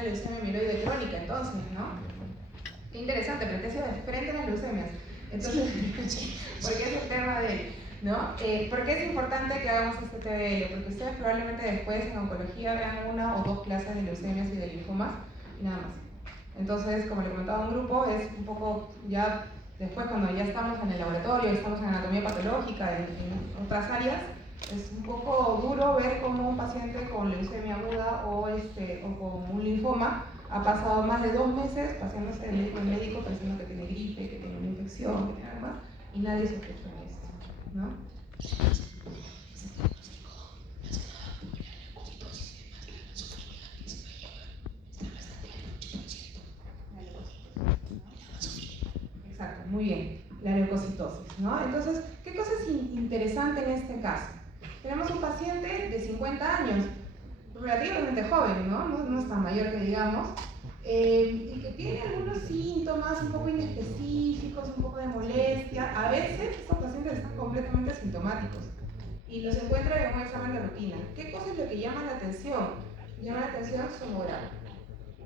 una leucemia amiloide crónica, entonces, ¿no? Qué interesante, porque ha sido de frente a las leucemias. Entonces, porque es el tema de él, ¿no? ¿Por qué es importante que hagamos este TBL? Porque ustedes probablemente después en oncología vean una o dos clases de leucemias y de linfomas, y nada más. Entonces, como le comentaba a un grupo, es un poco ya después cuando ya estamos en el laboratorio, estamos en anatomía patológica, en otras áreas, es un poco duro ver cómo un paciente con leucemia aguda o con un linfoma ha pasado más de 2 meses paseándose de médico en médico pensando que tiene gripe, que tiene una infección, que tiene algo más, y nadie sospecha en esto, ¿no? Exacto, muy bien, la leucocitosis, ¿no? Entonces, ¿qué cosa es interesante en este caso? Tenemos un paciente de 50 años, relativamente joven, ¿no? No es tan mayor que digamos, y que tiene algunos síntomas un poco inespecíficos, un poco de molestia. A veces estos pacientes están completamente asintomáticos y los encuentran en un examen de rutina. ¿Qué cosa es lo que llama la atención? Llama la atención su humorado,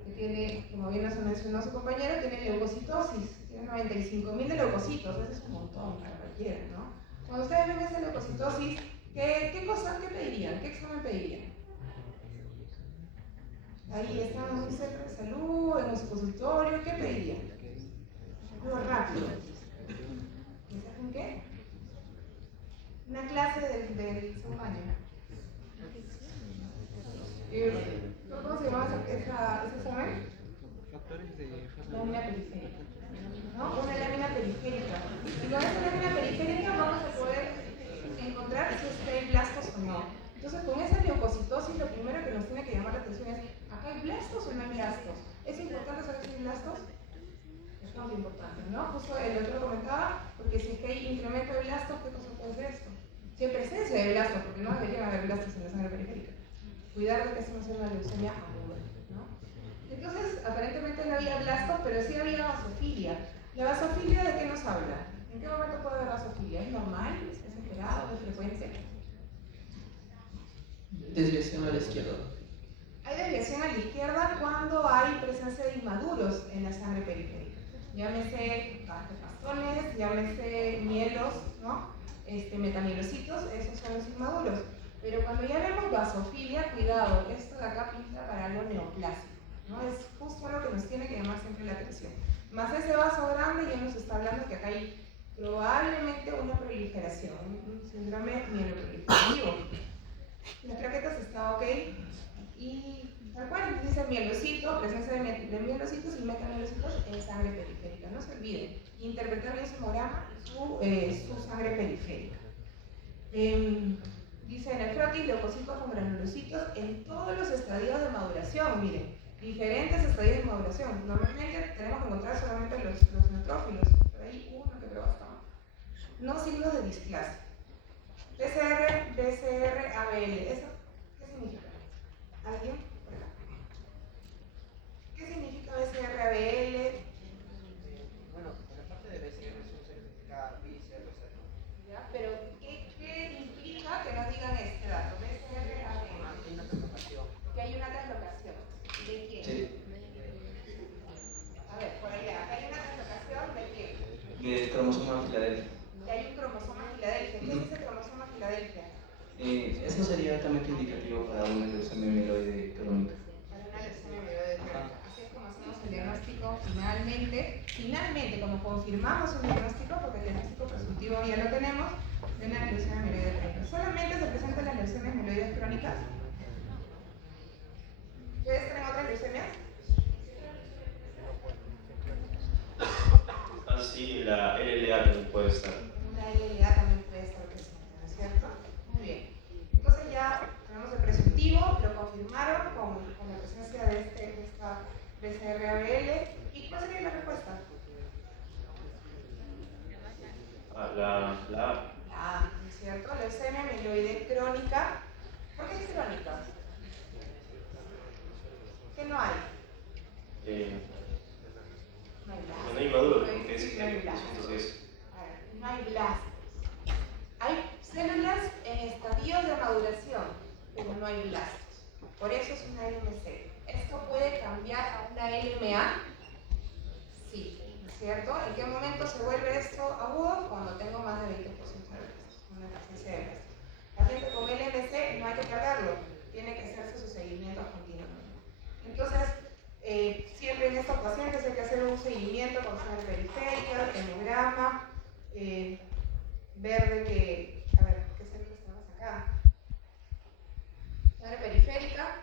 que tiene, como bien nos mencionó su compañero, tiene leucocitosis, tiene 95.000 de leucocitos, eso es un montón para cualquiera, ¿no? Cuando ustedes ven esa leucocitosis, ¿qué pedirían? ¿Qué examen pedirían? Ahí están en un centro de salud, en un supositorio, ¿qué pedirían? Algo rápido. ¿Saben qué? Una clase del segundo año. ¿Cómo se llama ese examen? Lámina periférica. ¿No? Una lámina periférica. Y con esa lámina periférica vamos a poder encontrar si es que hay blastos o no. Entonces, con esa leucocitosis, lo primero que nos tiene que llamar la atención es: ¿acá hay blastos o no hay blastos? ¿Es importante saber si hay blastos? Es muy importante, ¿no? Justo el otro comentaba, porque si es que hay incremento de blastos, ¿qué cosa puede ser esto? Si hay presencia de blastos, porque no deberían haber blastos en la sangre periférica. Cuidar de que esto no sea una leucemia aguda, ¿no? Entonces, aparentemente no había blastos, pero sí había basofilia. ¿La basofilia de qué nos habla? ¿En qué momento puede haber basofilia? ¿Es normal? ¿Es esperado? ¿Es frecuente? Desviación a la izquierda. Hay desviación a la izquierda cuando hay presencia de inmaduros en la sangre periférica. Llámese artefastones, llámese mielos, ¿no? Metamielocitos, esos son los inmaduros. Pero cuando ya vemos basofilia, cuidado, esto de acá pinta para algo neoplásico, ¿no? Es justo lo que nos tiene que llamar siempre la atención. Más ese vaso grande ya nos está hablando que acá hay probablemente una proliferación, un síndrome mieloproliferativo. Las plaquetas está ok y tal cual dice mielocito, presencia de mielocitos y metamielocitos en sangre periférica. No se olviden, interpretar bien su hemograma y su sangre periférica. Dice nefrotis, leucocitos con granulocitos en todos los estadios de maduración, miren, diferentes estadios de maduración. Normalmente tenemos que encontrar solamente los neutrófilos, pero hay uno que prueba hasta más. No signos de displasia. BCR, ABL, ¿eso qué significa? ¿Alguien? ¿Qué significa BCR, ABL? Bueno, en la parte de BCR son certificadas BCR, ¿Ya? Pero ¿qué implica que nos digan este dato? BCR, ABL. Hay una translocación. Que hay una translocación. ¿De quién? Sí. A ver, por allá. ¿Hay una translocación de quién? De cromosoma Filadelfia. Que hay un cromosoma Filadelfia. ¿Qué es ese cromosoma Filadelfia? Eso sería altamente indicativo para una leucemia amiloide crónica. Para una leucemia amiloide crónica. Así es como hacemos el diagnóstico finalmente, como confirmamos un diagnóstico, porque el diagnóstico presuntivo ya lo tenemos, de una leucemia amiloide crónica. Solamente se presentan las leucemias amiloides crónicas. ¿Puede estar en otras leucemias? Así, la LLA también puede estar. Una LLA también puede estar presente, ¿no es cierto? Muy bien. Entonces ya tenemos el presuntivo, lo confirmaron con la presencia de esta BCR-ABL. ¿Y cuál sería la respuesta? La A. La A, ¿no es cierto? Leucemia amiloide crónica. ¿Por qué es crónica? ¿Qué no hay? No hay blastos. No hay maduro, porque es No hay blastos. entonces. No hay blastos. Hay células en estadios de maduración, pero no hay blastos. Por eso es una LMC. Esto puede cambiar una LMA? Sí, ¿no es cierto? ¿En qué momento se vuelve esto agudo? Cuando tengo más de 20% de blastos, una presencia de blastos. Paciente con LMC no hay que cargarlo, tiene que hacerse su seguimiento continuamente. Entonces, siempre en estos pacientes hay que hacer un seguimiento con sangre periférica, hemograma, ver de que, a ver, ¿qué células tenemos acá? Sangre periférica,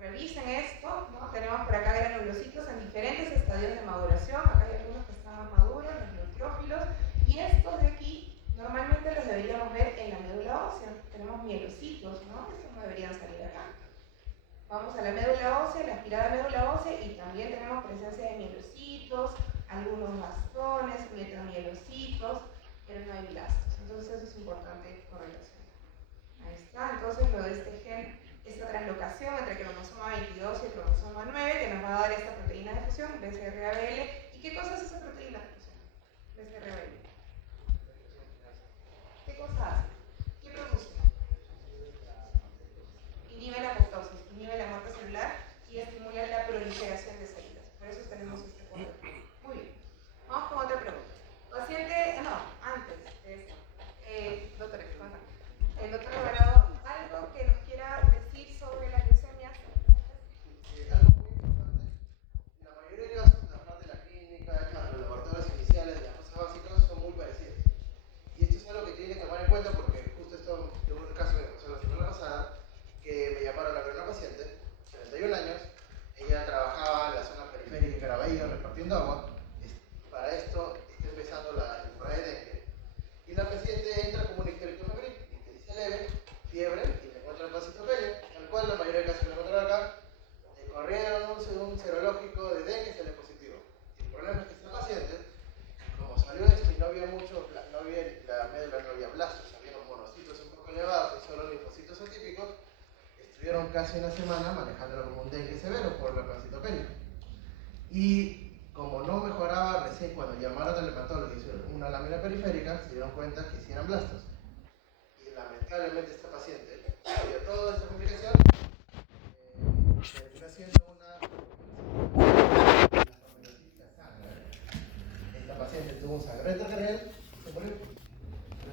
revisen esto, ¿no? Tenemos por acá granulocitos en diferentes estadios de maduración, acá hay algunos que están más maduros, los neutrófilos, y estos de aquí normalmente los deberíamos ver en la médula ósea. Tenemos mielocitos, ¿no? Estos no deberían salir acá. Vamos a la médula ósea, la aspirada médula ósea, y también tenemos presencia de mielocitos, algunos bastones, metamielocitos, pero no hay blastos. Entonces eso es importante correlación. Ahí está, entonces lo de este gen, esta translocación entre el cromosoma 22 y el cromosoma 9, que nos va a dar esta proteína de fusión, BCR-ABL. ¿Y qué cosa es esa proteína de fusión? BCR-ABL. ¿Qué cosa hace? ¿Qué produce? Inhibe la apoptosis, inhibe la muerte celular y estimula la proliferación de células. Por eso tenemos este cuadro. Muy bien. Vamos con otra pregunta. Paciente, no, antes de eso. Doctor, el doctor Alvarado, ¿algo que nos quiera decir sobre las leucemias? Algo muy importante, en la mayoría de casos, la parte de la clínica, los laboratorios iniciales de las cosas básicas son muy parecidas. Y esto es algo que tienen que tomar en cuenta porque justo esto, tuve un caso que me pasó la semana pasada, que me llamaron a ver una paciente, 31 años, ella trabajaba en la zona periférica de Caraballo repartiendo agua. Para esto está empezando la temporada de dengue. Y la paciente entra con un ictericia febril, ictericia leve, fiebre, y le encuentran el vasito pequeño, al cual la mayoría de casos que le encontraron acá, le corrieron un serológico de dengue y sale positivo. Y el problema es que esta paciente, como salió esto y no había mucho, no había la médula, no había blastos, había unos monocitos un poco elevados y solo linfocitos atípicos, estuvieron casi una semana manejándolo como un dengue severo por la pancitopenia. Y como no mejoraba, recién cuando llamaron al hematólogo y hicieron una lámina periférica, se dieron cuenta que sí eran blastos. Y lamentablemente esta paciente, debido a toda esta complicación, terminó siendo una sangre. Esta paciente tuvo un sangrado arterial y se murió.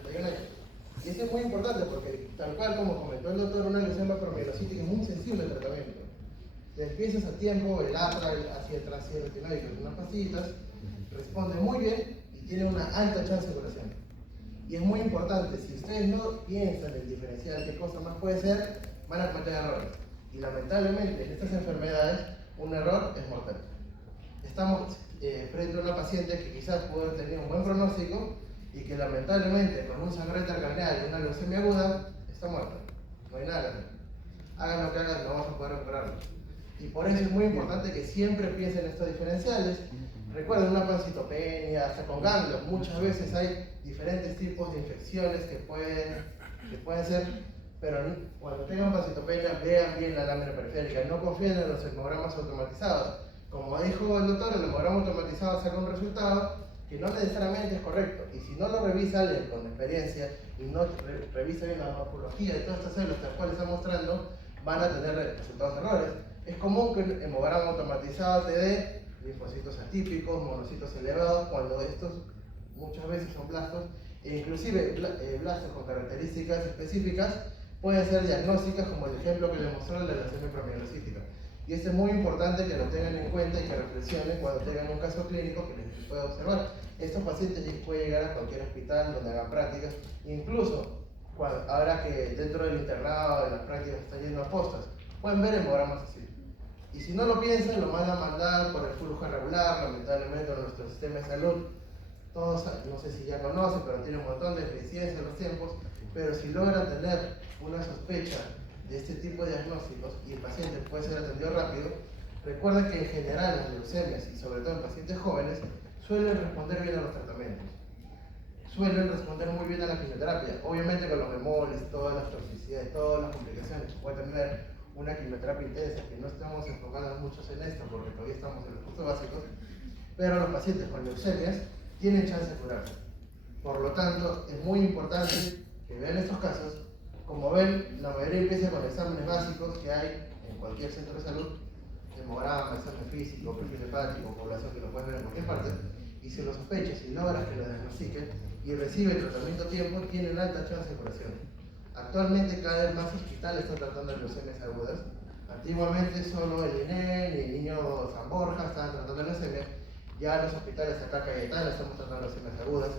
31 años. Y eso es muy importante porque, tal cual como comentó el doctor, una leucemia promielocítica es muy sensible al tratamiento. Si empiezas a tiempo, el ATRA, hacia el retinoico, unas pastillitas, responde muy bien y tiene una alta chance de curación. Y es muy importante, si ustedes no piensan en diferenciar qué cosa más puede ser, van a cometer errores. Y lamentablemente en estas enfermedades, un error es mortal. Estamos frente a una paciente que quizás pudo haber tenido un buen pronóstico y que lamentablemente con un sangrado arterial y una leucemia aguda, está muerta. No hay nada que hacer. Hagan lo que hagan, no vamos a poder recuperarlo. Y por eso es muy importante que siempre piensen en estos diferenciales. Recuerden, una pancitopenia, hasta con ganglios, muchas veces hay diferentes tipos de infecciones que pueden ser, pero cuando tengan pancitopenia, vean bien la lámina periférica, no confíen en los hemogramas automatizados. Como dijo el doctor, el hemograma automatizado saca un resultado que no necesariamente es correcto, y si no lo revisa alguien con experiencia y no revisa bien la morfología de todas estas células las cuales está mostrando, van a tener resultados errores. Es común que el hemograma automatizado te dé linfocitos atípicos, monocitos elevados, cuando estos muchas veces son blastos, e inclusive blastos con características específicas pueden ser diagnósticas, como el ejemplo que le mostró de la leucemia promielocítica. Y esto es muy importante que lo tengan en cuenta y que reflexionen cuando tengan un caso clínico que les pueda observar. Estos pacientes pueden llegar a cualquier hospital donde hagan prácticas, incluso ahora que dentro del internado de las prácticas están yendo a postas, pueden ver hemogramas así. Y si no lo piensan, lo van a mandar por el flujo irregular, lamentablemente en nuestro sistema de salud. Todos, no sé si ya conocen, pero tiene un montón de deficiencias en los tiempos, pero si logran tener una sospecha de este tipo de diagnósticos y el paciente puede ser atendido rápido, recuerden que en general las leucemias, y sobre todo en pacientes jóvenes, suelen responder bien a los tratamientos. Suelen responder muy bien a la quimioterapia, obviamente con los bemoles, todas las toxicidades, todas las complicaciones que puede tener una quimioterapia intensa, que no estamos enfocados muchos en esto porque todavía estamos en los cursos básicos, pero los pacientes con leucemias tienen chance de curarse. Por lo tanto, es muy importante que vean estos casos. Como ven, la mayoría empieza con exámenes básicos que hay en cualquier centro de salud, hemograma, examen físico, perfil hepático, población que lo puedes ver en cualquier parte, y si lo sospechas y logras que lo diagnostiquen y recibe el tratamiento a tiempo, tienen alta chance de curación. Actualmente cada vez más hospitales están tratando de leucemias agudas. Antiguamente solo el INEM y el niño San Borja estaban tratando leucemia. Ya los hospitales acá Cayetano estamos tratando leucemias agudas.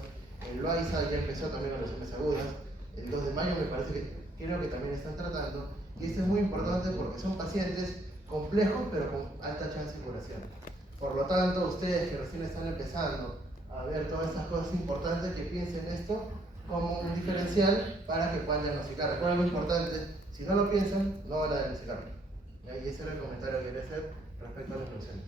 El Loaiza ya empezó también con leucemias agudas. El 2 de mayo me parece que creo que también están tratando. Y esto es muy importante porque son pacientes complejos pero con alta chance de curación. Por lo tanto, ustedes que recién están empezando a ver todas estas cosas importantes, que piensen esto como un diferencial para que puedan diagnosticar. Recuerden lo importante, si no lo piensan, no van a diagnosticarlo. Y ese era el comentario que quería hacer respecto a las leucemias.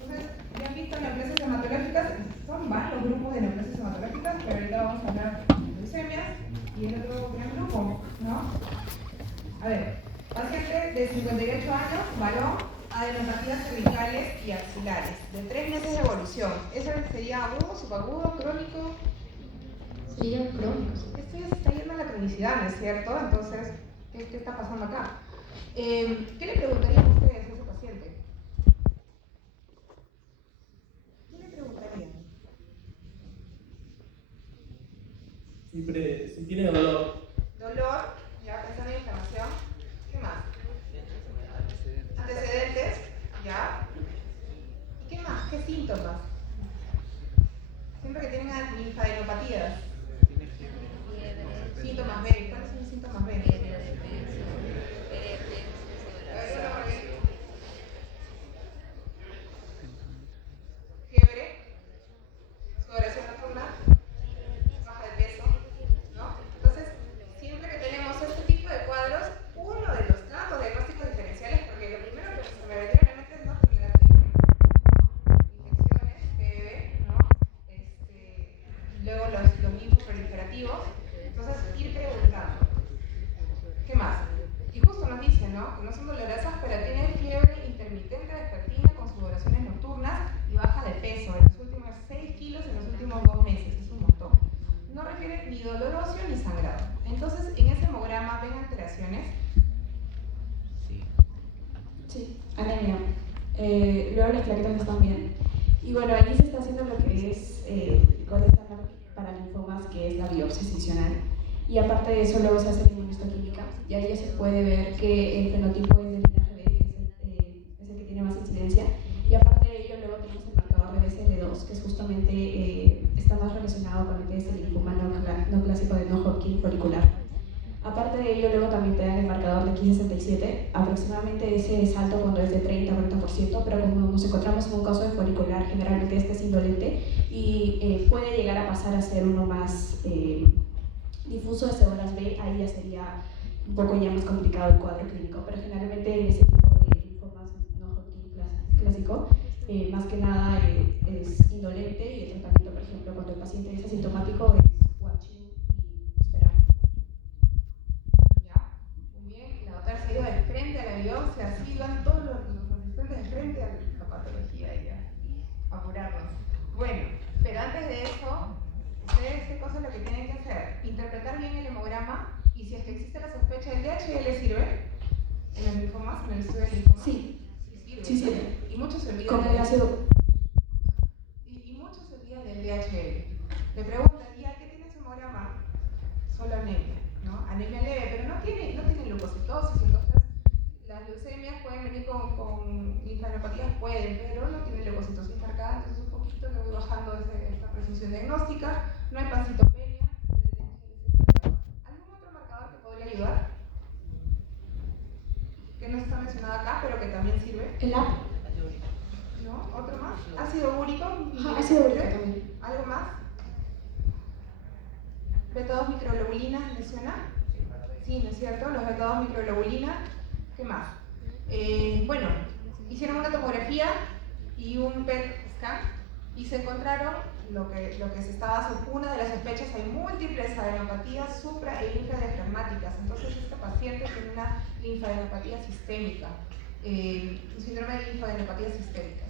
Entonces, ya han visto neoplasias hematológicas, son varios grupos de neoplasias hematológicas, pero ahorita vamos a hablar de leucemias y el otro gran grupo, ¿no? A ver, paciente de 58 años, varón, adenopatías cervicales y axilares, de 3 meses de evolución. ¿Eso sería agudo, subagudo, crónico? Sería crónico. Esto ya se está yendo a la cronicidad, ¿no es cierto? Entonces, ¿qué está pasando acá? ¿Qué le preguntarían ustedes a ese paciente? ¿Qué le preguntarían? Si tiene dolor. Dolor, ya pensando en inflamación. ¿Qué más? Antecedentes, ya. ¿Y qué más? ¿Qué síntomas? Siempre que tienen linfadenopatías. Síntomas B. ¿Cuáles son los síntomas B? Fiebre, sudoración nocturna, baja de peso, ¿no? Entonces, siempre que tenemos este tipo de cuadros, uno de los datos diagnósticos diferenciales, porque lo primero que se me vendría a la mente es no tener infecciones, PBB, ¿no? Luego los linfoproliferativos. Entonces, ir preguntando. ¿Qué más? Y justo nos dicen, ¿no? Que no son dolorosas, pero tienen fiebre intermitente vespertina con sudoraciones nocturnas y baja de peso en los últimos 6 kilos en los últimos 2 meses. Es un montón. No refiere ni dolor óseo ni sangrado. Entonces, en ese hemograma ven alteraciones. Sí, anemia. Luego las plaquetas están bien. Y bueno, allí se está haciendo lo que es el código estándar para linfomas, que es la biopsia seccional. Y aparte de eso, luego se hace la inmunohistoquímica. Y ahí ya se puede ver que el fenotipo es del linaje B, que es el que tiene más incidencia. Y aparte de ello, luego tenemos el marcador de BCL2, que es justamente está más relacionado con lo que es el linfoma no clásico de no-Hodgkin folicular. Aparte de ello, luego también te dan el marcador de Ki-67, aproximadamente ese es alto cuando es de 30-40%, pero como nos encontramos en un caso de folicular, generalmente este es indolente y puede llegar a pasar a ser uno más difuso de células B, ahí ya sería un poco ya más complicado el cuadro clínico, pero generalmente en ese tipo de linfomas no-Hodgkin clásico, más que nada es indolente y el tratamiento, por ejemplo, cuando el paciente es asintomático es watching y esperar. Ya, muy bien. La doctora se ha ido de frente a la biopsia, así van todos los asistentes de frente a la patología y a apurarnos. Bueno, pero antes de eso, ustedes qué cosa es lo que tienen que hacer: interpretar bien el hemograma y si es que existe la sospecha del DHL, ¿sirve? ¿En los linfomas? ¿En el estudio del linfoma? Sí. Sí sirve. Sí. Y muchos se olvidan Con el ácido. y muchos se olvidan del DHL. Le preguntan, ¿y a qué tiene su hemograma? Solo anemia, ¿no? Anemia leve, pero no tiene leucocitosis. Entonces, las leucemias pueden venir con linfadenopatía, pueden, pero no tienen leucocitosis marcada. Entonces, un poquito le voy bajando esta presunción diagnóstica. No hay pancitopenia. ¿Algún otro marcador que podría ayudar? Que no está mencionado acá, pero que también sirve. El AP. ¿No? ¿Otro más? ¿Ácido úrico? Ajá, ácido úrico también. ¿Algo más? ¿Beta-2 microglobulinas le suena? Sí, ¿no es cierto? Los beta-2 microglobulinas. ¿Qué más? Bueno, hicieron una tomografía y un PET scan y se encontraron lo que se estaba, una de las sospechas, hay múltiples adenopatías supra e infradiafragmáticas. Entonces este paciente tiene una linfadenopatía sistémica, un síndrome de linfadenopatía sistémicas,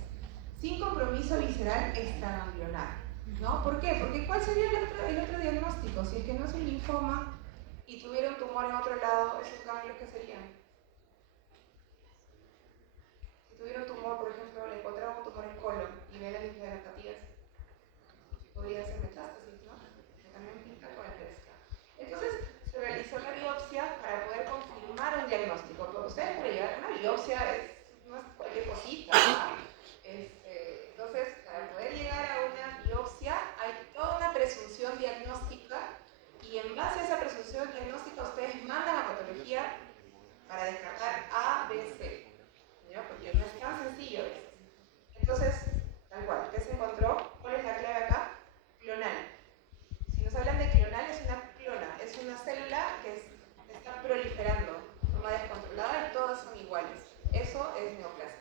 sin compromiso visceral extraganglionar. ¿No? ¿Por qué? Porque ¿cuál sería el otro diagnóstico? Si es que no es un linfoma y tuviera un tumor en otro lado, ¿esos ganglios qué serían? Si tuviera un tumor, por ejemplo, le encontraron un tumor en colon y ve las linfadenopatía, podría ser metástasis, ¿no? Que también pinta con el PSK. Entonces, se realizó la biopsia para poder confirmar un diagnóstico. Pero ustedes para llegar a una biopsia no es cualquier cosita, ¿no? Entonces, para poder llegar a una biopsia hay toda una presunción diagnóstica y en base a esa presunción diagnóstica ustedes mandan a patología para descartar A, B, C, ¿no? Porque no es tan sencillo. Entonces, tal cual, ¿qué se encontró? ¿Cuál es la clave acá? Clonal. Si nos hablan de clonal, es una clona, es una célula que está proliferando de forma descontrolada y todas son iguales. Eso es neoplasia.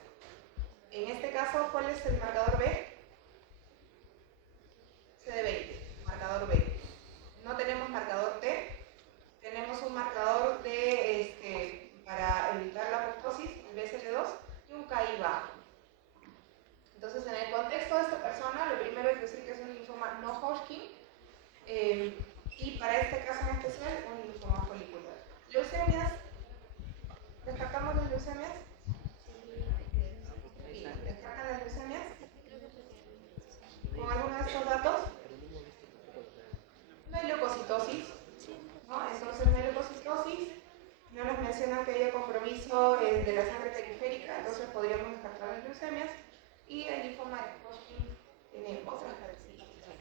En este caso, ¿cuál es el marcador B? CD20, marcador B. No tenemos marcador T, tenemos un marcador para evitar la apoptosis, el BCL2, y un KI bajo. Entonces, en el contexto de esta persona, lo primero es decir que es un linfoma no Hodgkin, y para este caso en especial, un linfoma folicular. Leucemias, ¿descartamos las leucemias? Sí, ¿descartan las leucemias? ¿Con alguno de estos datos? No hay leucocitosis, ¿no? Entonces no hay leucocitosis, no nos mencionan que haya compromiso de la sangre periférica, entonces podríamos descartar las leucemias, y el linfoma de Hodgkin tiene otras características.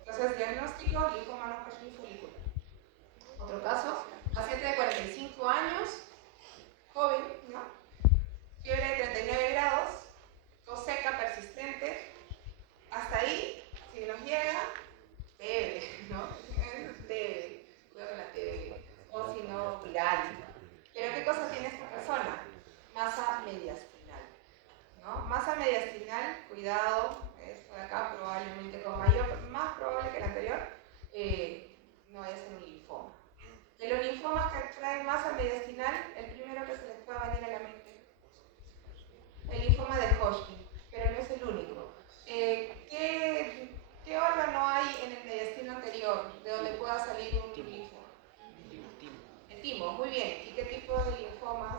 Entonces, diagnóstico, linfoma no Hodgkin folículo. Otro caso, paciente de 45 años, joven, ¿no? Fiebre de 39 grados, tos seca persistente. Hasta ahí, si nos llega, TB, ¿no? TB, cuidado con la TB. O si no, viral. Pero ¿qué cosa tiene esta persona? Masa mediastinal, ¿no? Masa mediastinal, cuidado, esto de acá probablemente más probable que el anterior, no vaya a ser un linfoma. De los linfomas que traen masa mediastinal, el primero que se les puede venir a la mente, el linfoma de Hodgkin, pero no es el único. ¿Qué órgano hay en el mediastino anterior de donde pueda salir un linfoma? El timo, muy bien. ¿Y qué tipo de linfomas?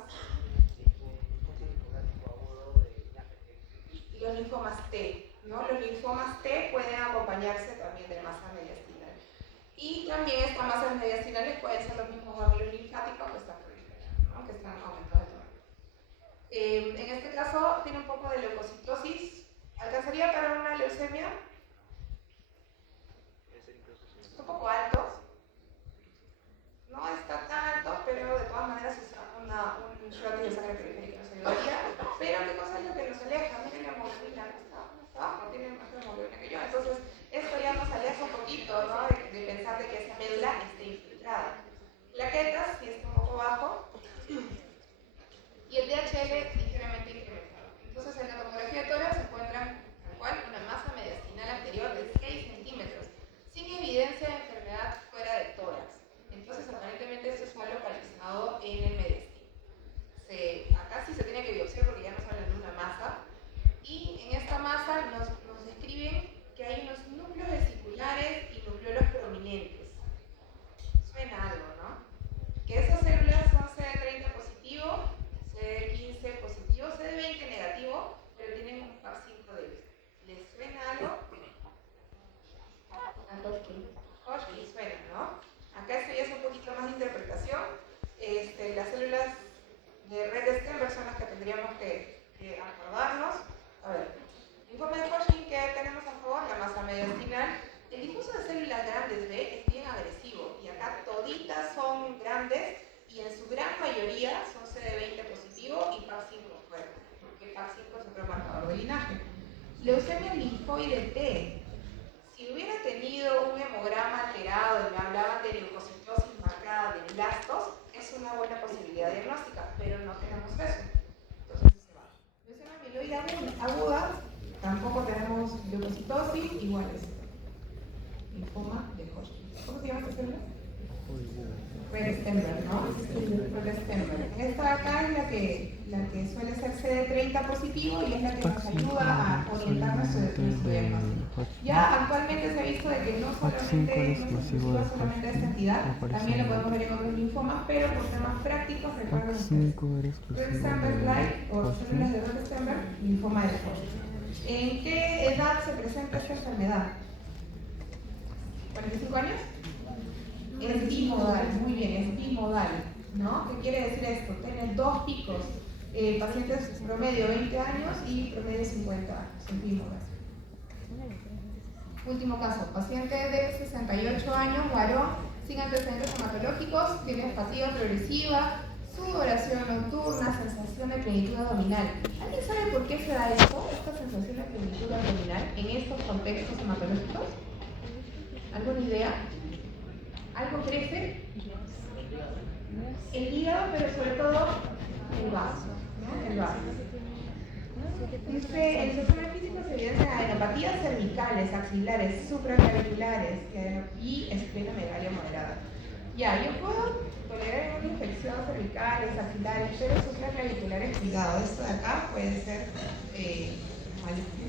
Y los linfomas T, ¿no? Los linfomas T pueden acompañarse también de masa mediastinal. Y también estas masas mediastinales pueden ser los mismos ganglios linfáticos que están proliferando, ¿no? Que están aumentando de tamaño. En este caso tiene un poco de leucocitosis. ¿Alcanzaría para una leucemia? Es un poco alto. No está tan alto, pero de todas maneras es un shot de sangre periférica nos ayudaría. Pero ¿qué cosa es lo que nos aleja? Miren la hemoglobina, está abajo, tiene más hemoglobina que yo. Entonces, esto ya nos aleja un poquito, ¿no? de pensar de que esa médula esté infiltrada. Plaquetas, si está un poco bajo. Y el DHL ligeramente incrementado. Entonces, en la tomografía de tórax se encuentran tal cual una masa mediastinal anterior de 6 centímetros, sin evidencia de enfermedad fuera del tórax. Entonces, aparentemente esto está localizado en el mediastino. Acá sí se tiene que biopsiar porque ya nos hablan de una masa. Y en esta masa nos describen que hay unos núcleos vesiculares y nucleolos prominentes. Suena algo, ¿no? Que esas células son CD30 positivo, CD15 positivo, CD20 negativo, pero tienen un PAC5 débil. ¿Les suena algo? Hodgkin suena, ¿no? Acá esto ya es un poquito más de interpretación. Las células de red de Stenberg son las que tendríamos que acordarnos. A ver, informe de Hodgkin que tenemos a favor, la masa mediastinal. El difuso de células grandes B es bien agresivo y acá toditas son grandes y en su gran mayoría son CD20 positivo y PAC5 fuerte, porque PAC5 es otro marcador de linaje. Leucemia linfoide T. Si hubiera tenido un hemograma alterado y me hablaban de leucocitosis marcada de blastos, es una buena posibilidad diagnóstica, pero no tenemos eso. Entonces se va. Leucemia mieloide aguda, tampoco tenemos leucocitosis, igual es linfoma de Hodgkin. ¿Cómo se llama esta célula? Stenberg, ¿no? Stenberg. Esta de acá es la que suele ser CD30 positivo y es la que nos ayuda a orientar nuestro diagnóstico. Ya actualmente se ha visto de que no solamente esta entidad, también lo podemos ver en otros linfomas, pero por temas prácticos, recuerden ustedes. Stenberg Light o células de Stenberg, linfoma de Hodgkin. ¿En qué edad se presenta esta enfermedad? ¿45 años? Es bimodal, muy bien, es bimodal, ¿no? ¿Qué quiere decir esto? Tiene dos picos, pacientes promedio 20 años y promedio 50 años, es bimodal. Último caso, paciente de 68 años, varón, sin antecedentes hematológicos, tiene fatiga progresiva, sudoración nocturna, sensación de plenitud abdominal. ¿Alguien sabe por qué se da esto, esta sensación de plenitud abdominal en estos contextos hematológicos? ¿Alguna idea? ¿Algo crece? El hígado, pero sobre todo el vaso, ¿no? El vaso. Dice, el sistema físico se evidencia en apatías cervicales, axilares, supraclaviculares y esplenomegalia moderada. Ya, yo puedo tolerar una infección cervicales, axilares, pero supraclaviculares, cuidado, esto de acá puede ser maligno.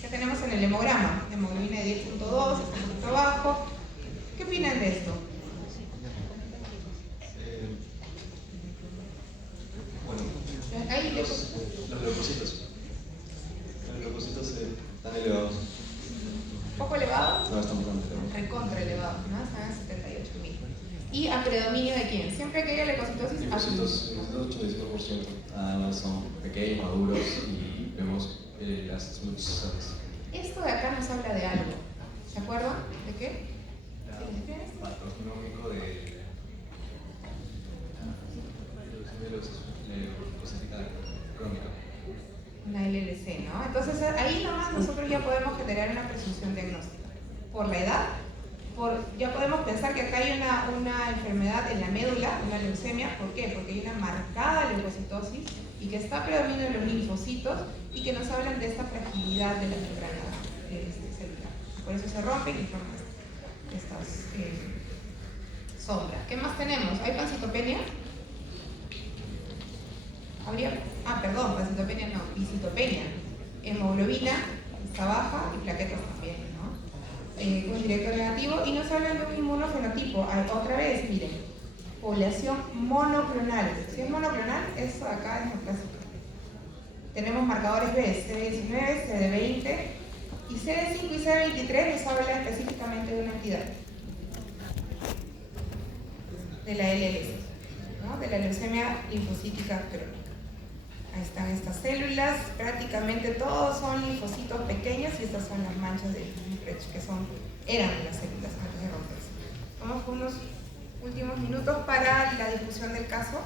¿Qué tenemos en el hemograma? Hemoglobina de 10.2, está un poquito bajo. ¿Qué opinan de esto? Bueno, Ahí los leucocitos. Los leucocitos están elevados. poco elevado, No, están bastante elevados. recontra elevado, ¿no? Están en 78.000. ¿Y a predominio de quién? Siempre que haya leucocitosis, Leucocitos, los 85%. Además son pequeños, maduros y vemos las substancias. esto de acá nos habla de algo. ¿Se acuerdan? ¿De qué? Patológico de leucocítica crónica. Una LLC, ¿no? Entonces ahí nomás nosotros ya podemos generar una presunción diagnóstica. Por la edad, ya podemos pensar que acá hay una enfermedad en la médula, una leucemia. ¿Por qué? Porque hay una marcada leucocitosis y que está predominando en los linfocitos y que nos hablan de esta fragilidad de la membrana celular. Por eso se rompen y forman estas sombras. ¿Qué más tenemos? ¿Hay pancitopenia? Pancitopenia no, visitopenia. Hemoglobina está baja y plaquetas también, ¿no? Con directo negativo y nos hablan de un inmunofenotipo. Otra vez, miren, población monoclonal. Si es monoclonal, esto de acá es neoplásico. Tenemos marcadores B, CD19, CD20 y CD5 y CD23 nos habla específicamente de una entidad. De la LLC, ¿no? De la leucemia linfocítica crónica. Ahí están estas células, prácticamente todos son linfocitos pequeños y estas son las manchas de Lipprecht, que eran las células antes de romperse. Vamos con unos últimos minutos para la discusión del caso.